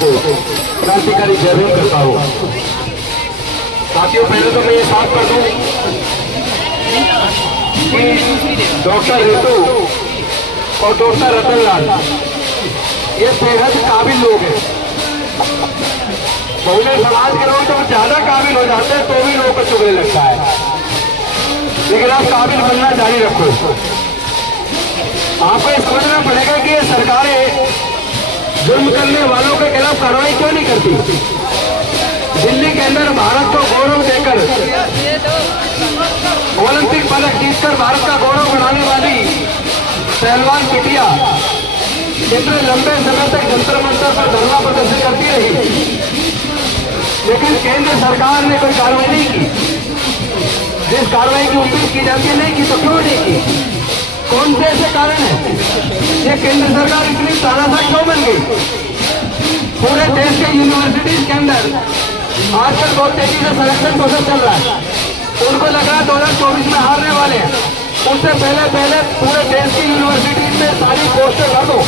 को क्रांतिकारी जरूर करता हूँ। साथियों, पहले तो मैं ये साफ कर दूं कि डॉक्टर रितु और डॉक्टर रतनलाल ये बेहद काबिल लोग हैं। बहुजन समाज के लोग तो ज्यादा काबिल हो जाते हैं तो भी लोगों को चुभने लगता है, लेकिन आप काबिल बनना जारी रखो। आपको ये समझना पड़ेगा कि ये सरकारें जुर्म करने वालों के खिलाफ कार्रवाई क्यों नहीं करती। दिल्ली के अंदर भारत को गौरव देकर ओलंपिक पदक जीतकर भारत का गौरव बढ़ाने वाली पहलवान बिटिया इतने लंबे समय तक जंतर मंतर पर धरना प्रदर्शन करती रही, लेकिन केंद्र सरकार ने कोई कार्रवाई नहीं की। जिस कार्रवाई की उम्मीद की जाती है नहीं की, तो क्यों नहीं की? कौन से ऐसे कारण है? ये केंद्र सरकार इतनी तानाशाह क्यों बन गई? पूरे देश के यूनिवर्सिटीज के अंदर आजकल बहुत तेजी से सिलेक्शन प्रोसेस चल रहा है। उनको लग रहा है 2024 में हारने वाले हैं। उससे पहले पूरे देश की यूनिवर्सिटीज में सारी पोस्टें भर दो।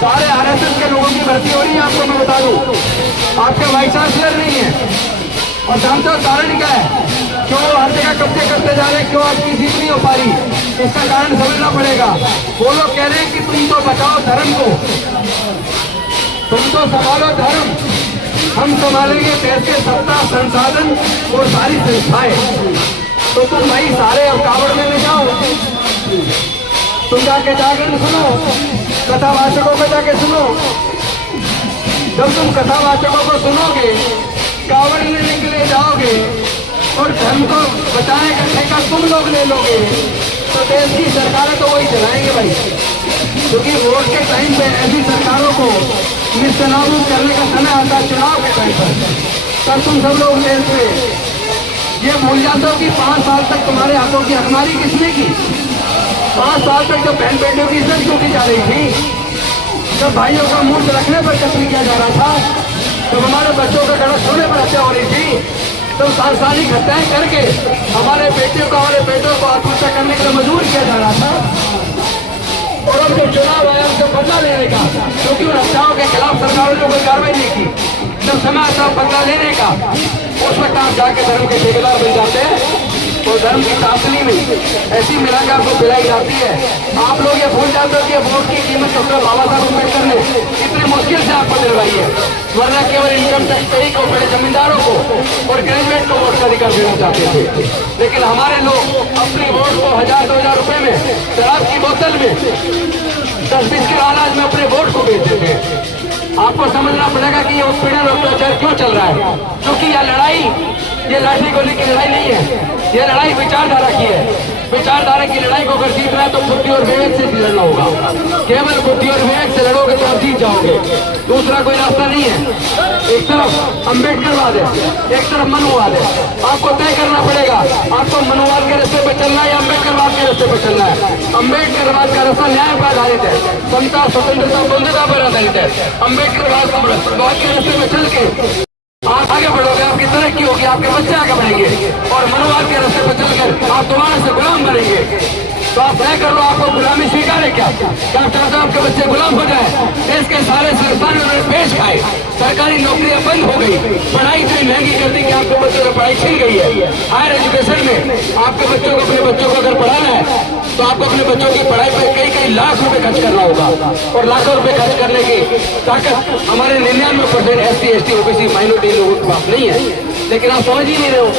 सारे आरएसएस के लोगों की भर्ती हो रही है। आपको मैं बता दूं, आपके वाइस चांसलर नहीं है। और जानते हो कारण क्या है? क्यों हर जगह कब्जे करते जा रहे हैं? क्यों आपकी जीत नहीं हो पा रही? इसका कारण समझना पड़ेगा। वो लोग कह रहे हैं कि तुम तो बचाओ धर्म को, तुम तो संभालो धर्म, हम संभालेंगे देश के सत्ता संसाधन और सारी संस्थाएं। तो तुम भाई सारे अब कावड़ में ले जाओ। तुम जाके जागरण सुनो, कथावाचकों को जाके सुनो। जब तुम कथावाचकों को सुनोगे, कावड़ लेने के लिए जाओगे और धर्म को बचाने का ठेका तुम लोग ले लोगे, तो देश की सरकारें तो वही चलाएंगे भाई। क्योंकि वोट के टाइम पे ऐसी सरकारों को निस्तेनाबूद करने का समय आता है चुनाव के टाइम पर। तब तुम सब लोग देश में ये भूल जाते हो कि 5 साल तक तुम्हारे हाथों की हकमारी किसने की। 5 साल तक जब बहन बेटियों की इज्जत टूटी जा रही थी, जब भाइयों का मूर्त रखने पर कत्ल किया जा रहा था, जब हमारे बच्चों का गला छूने पर हत्या हो रही थी, तो सांसारिक हत्याएं करके हमारे बेटियों को, हमारे बेटों को आत्महत्या करने के लिए मजबूर किया जा रहा था। और अब जब चुनाव आया उसको बदला लेने का, क्योंकि उन हत्याओं के खिलाफ सरकारों ने कोई कार्रवाई नहीं की, जब समय आता है बदला लेने का, उस वक्त आप जाके धर्म के ठेकेदार बन जाते हैं। तो धर्म की तासली में ऐसी मिला के आपको पिलाई जाती है। आप लोग ये भूल जाते हो कि वोट की कीमत डॉक्टर बाबा साहब अम्बेडकर ने इतनी मुश्किल से आपको दिलवाई है, वरना केवल इनकम टैक्स पे ही को, बड़े जमींदारों को और ग्रेजुएट को वोट का अधिकार देना चाहते थे। लेकिन हमारे लोग अपने वोट को 1000-2000 रुपए में, शराब की बोतल में, 10-20 किलो अनाज में अपने वोट को बेच देते हैं। आपको समझना पड़ेगा कि ये उत्पीड़न और अत्याचार क्यों चल रहा है। क्योंकि यह लड़ाई, ये लाठी गोली की लड़ाई नहीं है, ये लड़ाई विचारधारा की है। विचारधारा की लड़ाई को अगर जीतना है तो बुद्धि और विवेक से लड़ना होगा। केवल बुद्धि और विवेक से लड़ोगे तो आप जीत जाओगे, दूसरा कोई रास्ता नहीं है। एक तरफ अम्बेडकरवाद है, एक तरफ मनुवाद है। आपको तय करना पड़ेगा, आपको मनुवाद के रास्ते पर चलना है या अम्बेडकरवाद के रास्ते पर चलना है। अम्बेडकरवाद का रास्ता न्याय पर आधारित है, समता, स्वतंत्रता, बंधुता पर आधारित है। अम्बेडकरवाद के रास्ते में चल के आप आगे बढ़ोगे, आपकी तरक्की होगी, आपके बच्चे आगे बढ़ेंगे। और मनोवाद के रास्ते पर चलकर आप दोबारा से गुलाम बनेंगे। तो आप तय कर लो, आपको गुलामी स्वीकार है क्या? क्या आप चाहते हो आपके बच्चे गुलाम हो जाए? देश के सारे संस्थान उन्होंने पेश खाए, सरकारी नौकरियां बंद हो गई, पढ़ाई इतनी महंगी कर दी कि आपके बच्चों की पढ़ाई छिन गई है। हायर एजुकेशन में आपके बच्चों को, अपने बच्चों को अगर पढ़ाना है तो आपको अपने बच्चों की पढ़ाई पर कई लाख रुपए खर्च करना होगा। और लाखों रुपए खर्च करने की ताकत हमारे 99% SC, ST, OBC माइनॉरिटी लोगों के पास नहीं है। लेकिन आप समझ ही नहीं रहे हो,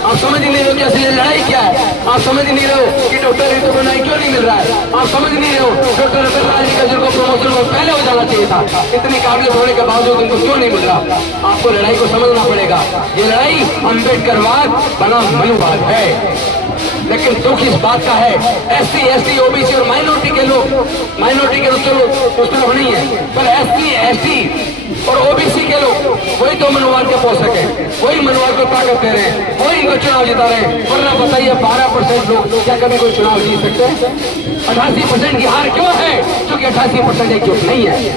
आप समझ ही नहीं रहे हो कि असली लड़ाई क्या है। आप समझ ही नहीं रहे हो कि डॉक्टर रितु को न्याय क्यों नहीं मिल रहा है। आप समझ नहीं रहे हो डॉक्टर रतनलाल जी का जिनको प्रमोशन को पहले हो जाना चाहिए था, इतनी काबिलियत होने के बावजूद उनको क्यों नहीं मिल रहा। आपको लड़ाई को समझना पड़ेगा। ये लड़ाई अम्बेडकरवाद बनाम मनुवाद है। लेकिन दुख इस बात का है, SC, ST, OBC और माइनॉरिटी के लोग, माइनॉरिटी के लोग उस तरफ नहीं है, पर SC, ST और OBC के लोग वही तो मनोवाद के पोषक है, वही मनोवाद को ताकत दे रहे हैं, वही इनको चुनाव जिता रहे हैं। वरना बताइए 12% लोग क्या कभी कोई चुनाव जीत सकते हैं? 88% की हार क्यों है? क्योंकि 88% एकजुट नहीं है।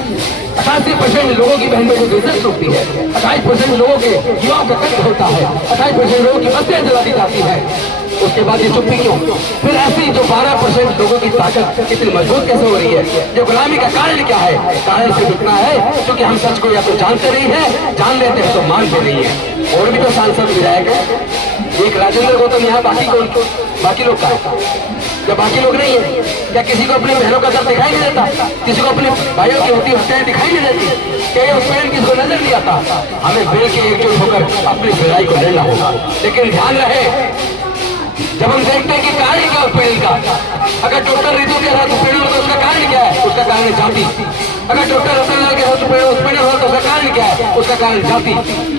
88% लोगों की बहन बेटियों की इज्जत टूटती है, 28% लोगों के युवाओं का कत्ल होता है, 28% लोगों की बस्तियां जला दी जाती है। उसके बाद ये चुप्पी क्यों? फिर ऐसी जो 12% लोगों की ताकत इतनी मजबूत कैसे हो रही है? जो गुलामी का कारण क्या है? कारण से रुकना है क्योंकि हम सच को या तो जानते नहीं है, जान लेते हैं तो मानते नहीं है। और भी तो सांसद विधायक है, एक राजेंद्र गौतम यहाँ, बाकी लोग का क्या बाकी लोग नहीं है? क्या किसी को अपनी बहनों का दर्द दिखाई नहीं देता? किसी को अपने भाइयों की होती हत्याएं दिखाई नहीं देती? क्या ये उत्पीड़न किसी को नजर नहीं आता? हमें मिल के एकजुट होकर अपनी लड़ाई को लड़ना होगा। लेकिन ध्यान रहे, जब हम देखते हैं कि कारण क्या उत्पीड़न का, अगर डॉक्टर रितु के साथ उत्पीड़न हो तो उसका कारण क्या है? उसका कारण है जाति। अगर डॉक्टर रतनलाल के साथ उत्पीड़न हो तो उसका कारण क्या है? उसका कारण जाति।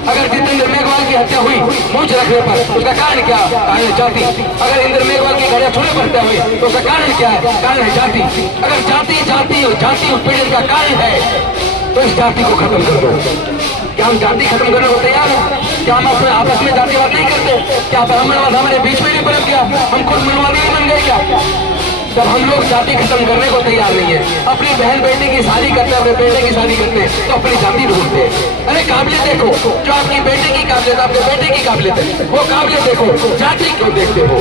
अगर जितेंद्र मेघवाल की हत्या हुई मूंछ रखने पर, उसका कारण क्या? कारण है जाति। अगर इंद्र मेघवाल की घड़ियां छूने पर हुई तो उसका कारण क्या है? कारण है जाति। अगर जाति जाति और जाति उत्पीड़न का कारण है तो इस जाति को खत्म कर दो। क्या हम जाति खत्म करने को तैयार हैं? क्या हम अपने आपस में जातिवाद नहीं करते? क्या ब्राह्मणवाद हमारे बीच में नहीं पनप गया? हम खुद मनवादी नहीं बन गए क्या? जब हम लोग जाति खत्म करने को तैयार नहीं है, अपनी बहन बेटी की शादी करते, अपने बेटे की शादी करते तो अपनी जाति ढूंढते। अरे काबिलियत देखो, जो आपकी बेटे की काबिलियत, आपके बेटे की काबिलियत है, वो काबिलियत देखो, जाति क्यों देखते हो?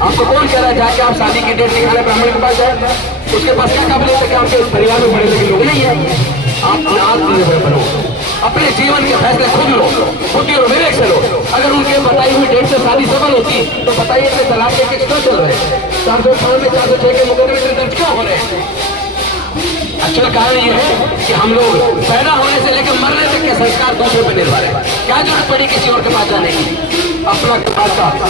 आपको कौन कह रहा है जाके आप शादी की डेट निकाले ब्राह्मण के पास जाए? उसके पास क्या काबिलियत है कि आपके परिवार में बड़े लोग नहीं है? आप आत्मनिर्भर बनो, अपने जीवन के फैसले खुद लो, बुद्धि और विवेक से लो। अगर उनके बताई हुई डेट से शादी सफल होती तो बताइए कि तलाक के केस क्यों चल रहे हैं? 498 406 के मुकदमे दर्ज क्यों हो रहे हैं? अच्छा कारण ये है कि हम लोग पैदा होने से लेकर मरने तक के संस्कार दूसरे पर निर्भर है। क्या जरूरत पड़ी किसी और के पास जाने की? अपना का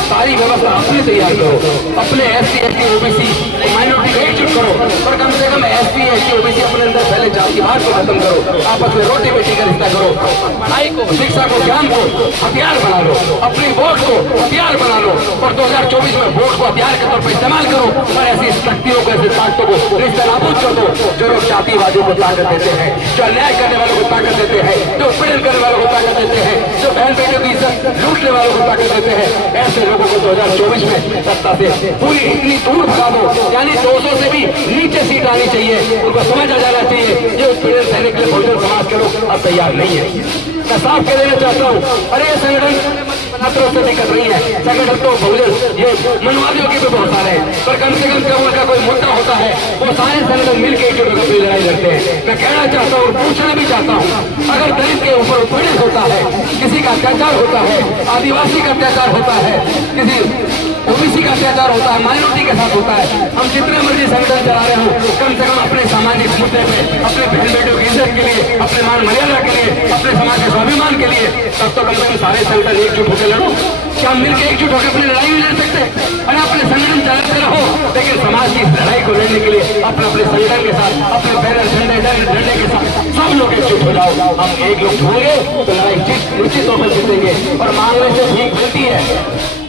सारी व्यवस्था अपने तैयार करो, अपने SC ST OBC माइनॉरिटी को एकजुट करो, और कम से कम SC ST OBC अपने अंदर पहले जातिवाद को खत्म करो, आपस में रोटी बेटी का रिश्ता करो, पढ़ाई को, शिक्षा को, ज्ञान को हथियार बना लो, अपनी वोट को हथियार बना लो, और 2024 में वोट को हथियार के तौर पर इस्तेमाल करो, और ऐसी शक्तियों को, ऐसे ताकतों को रिश्ता नाबूद कर दो जो लोग जातिवादियों को ताकत देते हैं, जो अन्याय करने वालों को ताकत देते हैं, जो पीड़न करने वालों को ताकत देते हैं, जो बहन बेटियों की इज्जत लूटने वालों को ताकत देते हैं। ऐसे लोगों को 2024 में सत्ता से पूरी इतनी दूर भगा दो, यानी 200 से भी नीचे सीट आनी चाहिए। उनको समझ आ जाना चाहिए ये उत्पीड़न सहने के लिए बहुजन समाज के लोग अब तैयार नहीं है। मैं साफ कह देना चाहता हूँ, अरे ये संगठन से दिक्कत नहीं है, संगठन तो बहुजन ये मनवादियों के भी बहुत सारे हैं, पर कम से कम जब उनका कोई मुद्दा होता है वो सारे संगठन मिलकर एकजुट होकर अपनी लड़ाई लड़ते हैं। मैं कहना चाहता हूँ और पूछना भी चाहता हूँ, अगर दलित के ऊपर उत्पीड़न होता है, किसी का अत्याचार होता है, आदिवासी का अत्याचार होता है, किसी OBC का अत्याचार होता है, माइनॉरिटी के साथ होता है, हम जितने मर्जी संगठन चला रहे हो, कम से कम अपने सामाजिक मुद्दे पे, अपने बहन बेटियों की इज्जत के लिए, अपने मान मर्यादा के लिए, अपने समाज के स्वाभिमान के लिए, तब तो कम से कम सारे संगठन एकजुट होकर लड़ो। क्या हम मिलकर एकजुट होकर अपनी लड़ाई भी लड़ सकते? अरे अपने संगठन चलाते रहो, लेकिन समाज की इस लड़ाई को लड़ने के लिए अपने अपने संगठन के साथ, अपने बैनर झंडे लड़ने के साथ सब लोग एकजुट हो जाओ। हम एक लोग होंगे तो लड़ाई निश्चित तौर पर जीतेंगे, और मांगने से भीख मिलती है।